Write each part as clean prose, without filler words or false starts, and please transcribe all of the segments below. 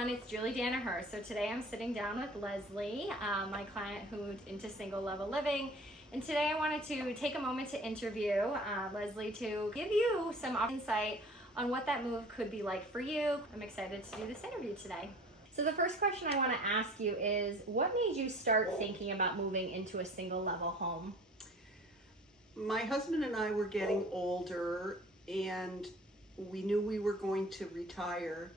everyone, it's Julie Danaher. So today I'm sitting down with Leslie, my client who moved into single level living. And today I wanted to take a moment to interview Leslie to give you some insight on what that move could be like for you. I'm excited to do this interview today. So the first question I want to ask you is, what made you start thinking about moving into a single level home? My husband and I were getting older, and we knew we were going to retire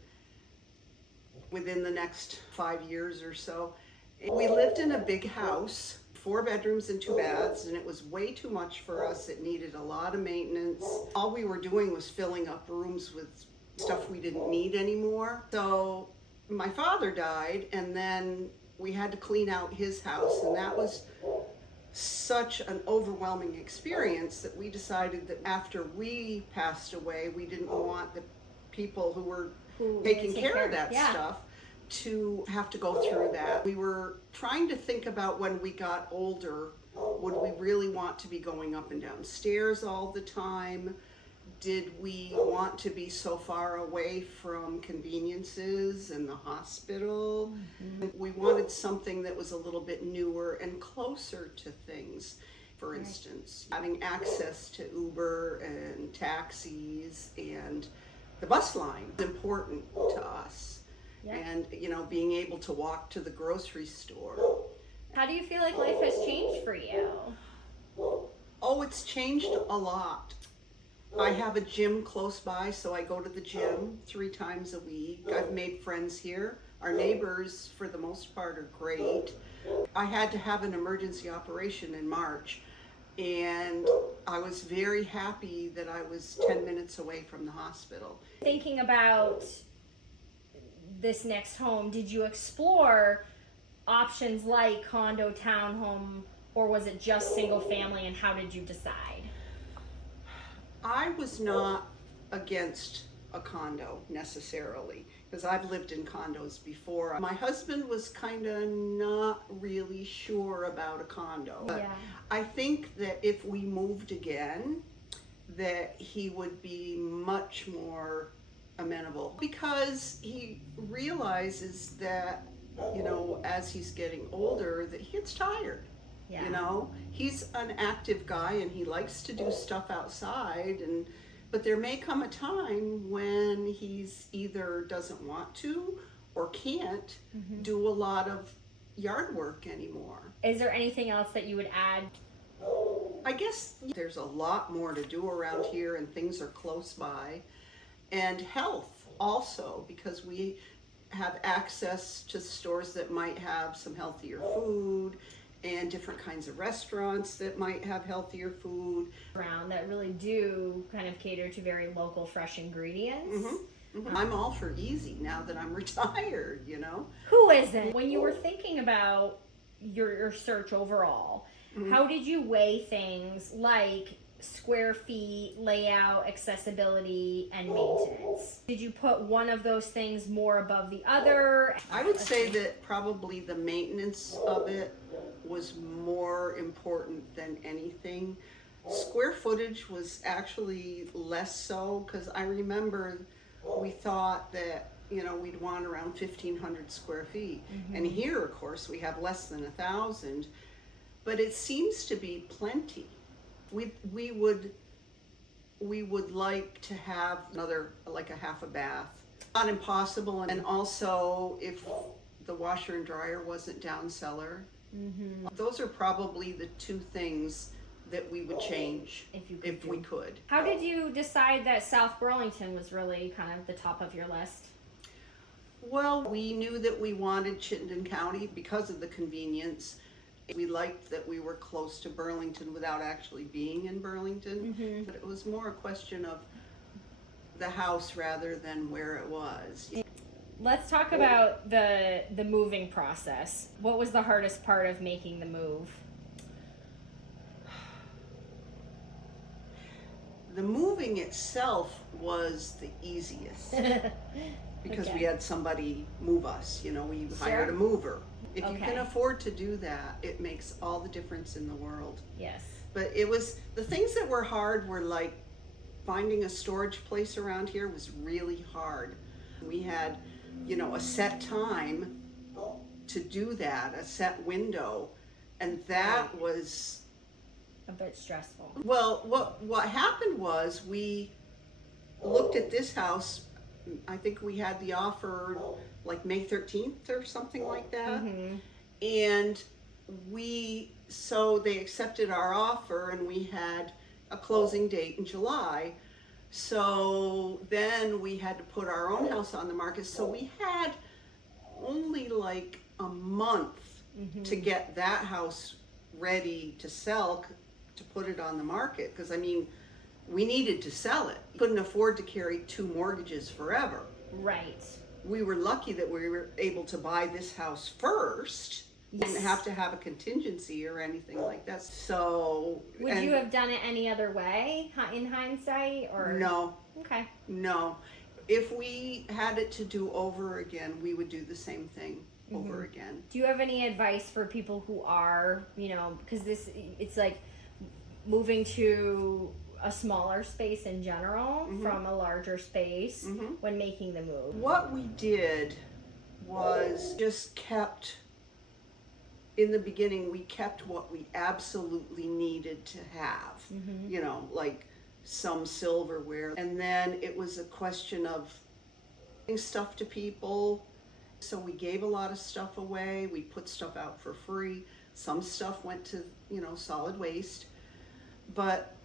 within the next 5 years or so. We lived in a big house, 4 bedrooms and 2 baths, and it was way too much for us. It needed a lot of maintenance. All we were doing was filling up rooms with stuff we didn't need anymore. So my father died, and then we had to clean out his house, and that was such an overwhelming experience that we decided that after we passed away, we didn't want the people who were taking care of that stuff to have to go through that. We were trying to think about when we got older, would we really want to be going up and down stairs all the time? Did we want to be so far away from conveniences and the hospital? Mm-hmm. We wanted something that was a little bit newer and closer to things. For instance, having access to Uber and taxis and the bus line is important to us. Yeah. And, being able to walk to the grocery store. How do you feel like life has changed for you? Oh, it's changed a lot. I have a gym close by, so I go to the gym 3 times a week. I've made friends here. Our neighbors, for the most part, are great. I had to have an emergency operation in March, and I was very happy that I was 10 minutes away from the hospital. Thinking about this next home, did you explore options like condo, townhome, or was it just single family, and how did you decide? I was not against a condo necessarily, because I've lived in condos before. My husband was kind of not really sure about a condo. But I think that if we moved again, that he would be much more amenable, because he realizes that, as he's getting older, that he gets tired. Yeah. He's an active guy and he likes to do stuff outside, but there may come a time when he's either doesn't want to or can't do a lot of yard work anymore. Is there anything else that you would add? I guess there's a lot more to do around here, and things are close by. And health also, because we have access to stores that might have some healthier food, and different kinds of restaurants that might have healthier food around that really do kind of cater to very local, fresh ingredients. I'm all for easy now that I'm retired, Who isn't? When you were thinking about your search overall, how did you weigh things like square feet, layout, accessibility, and maintenance? Did you put one of those things more above the other? I would say that probably the maintenance of it was more important than anything. Square footage was actually less so, because I remember we thought that we'd want around 1,500 square feet, and here of course we have less than 1,000, but it seems to be plenty. We would like to have another, like a half a bath. Not impossible, and also if the washer and dryer wasn't down cellar. Those are probably the 2 things that we would change if we could. How did you decide that South Burlington was really kind of the top of your list? Well, we knew that we wanted Chittenden County because of the convenience. We liked that we were close to Burlington without actually being in Burlington, but it was more a question of the house rather than where it was. Let's talk about the moving process. What was the hardest part of making the move? The moving itself was the easiest because we had somebody move us. We hired a mover. If you can afford to do that, it makes all the difference in the world. Yes. But it was, the things that were hard were like finding a storage place around here was really hard. We had a set time to do that, a set window. And that was a bit stressful. Well, what happened was we looked at this house. I think we had the offer like May 13th or something like that. Mm-hmm. And so they accepted our offer, and we had a closing date in July. So then we had to put our own house on the market. So we had only like a month to get that house ready to sell, to put it on the market. Because, I mean, we needed to sell it. Couldn't afford to carry 2 mortgages forever. Right. We were lucky that we were able to buy this house first. Yes. Didn't have to have a contingency or anything like that. So would you have done it any other way in hindsight, or no? Okay. No. If we had it to do over again, we would do the same thing over again. Do you have any advice for people who are, because it's like moving to a smaller space in general from a larger space when making the move? What we did was just in the beginning, we kept what we absolutely needed to have, like some silverware. And then it was a question of giving stuff to people. So we gave a lot of stuff away. We put stuff out for free. Some stuff went to, solid waste. But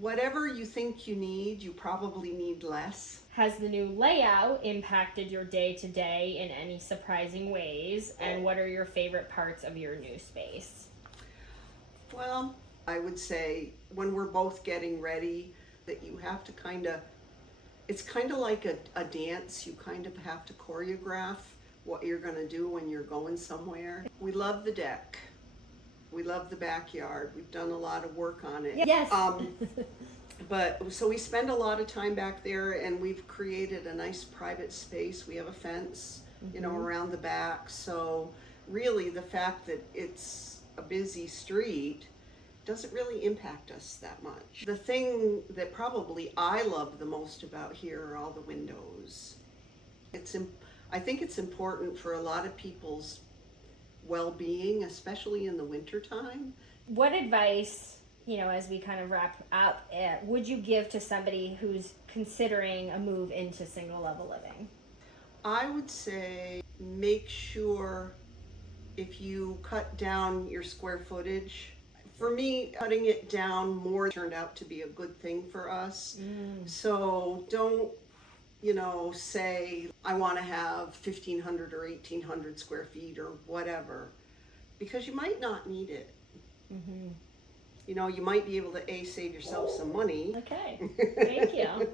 whatever you think you need, you probably need less. Has the new layout impacted your day-to-day in any surprising ways? And what are your favorite parts of your new space? Well, I would say when we're both getting ready, that you have to it's kind of like a dance. You kind of have to choreograph what you're going to do when you're going somewhere. We love the deck. We love the backyard. We've done a lot of work on it. Yes. But so we spend a lot of time back there, and we've created a nice private space. We have a fence, around the back. So really the fact that it's a busy street doesn't really impact us that much. The thing that probably I love the most about here are all the windows. I think it's important for a lot of people's well-being, especially in the wintertime. What advice, as we kind of wrap up, would you give to somebody who's considering a move into single level living? I would say make sure if you cut down your square footage. For me, cutting it down more turned out to be a good thing for us. So don't, say I want to have 1,500 or 1,800 square feet or whatever, because you might not need it. You might be able to save yourself some money. Okay, thank you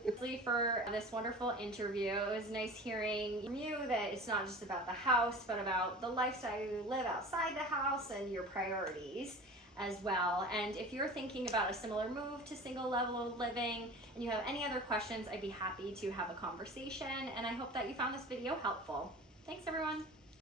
for this wonderful interview. It was nice hearing from you that it's not just about the house, but about the lifestyle you live outside the house and your priorities as well. And if you're thinking about a similar move to single level living and you have any other questions, I'd be happy to have a conversation. And I hope that you found this video helpful. Thanks, everyone.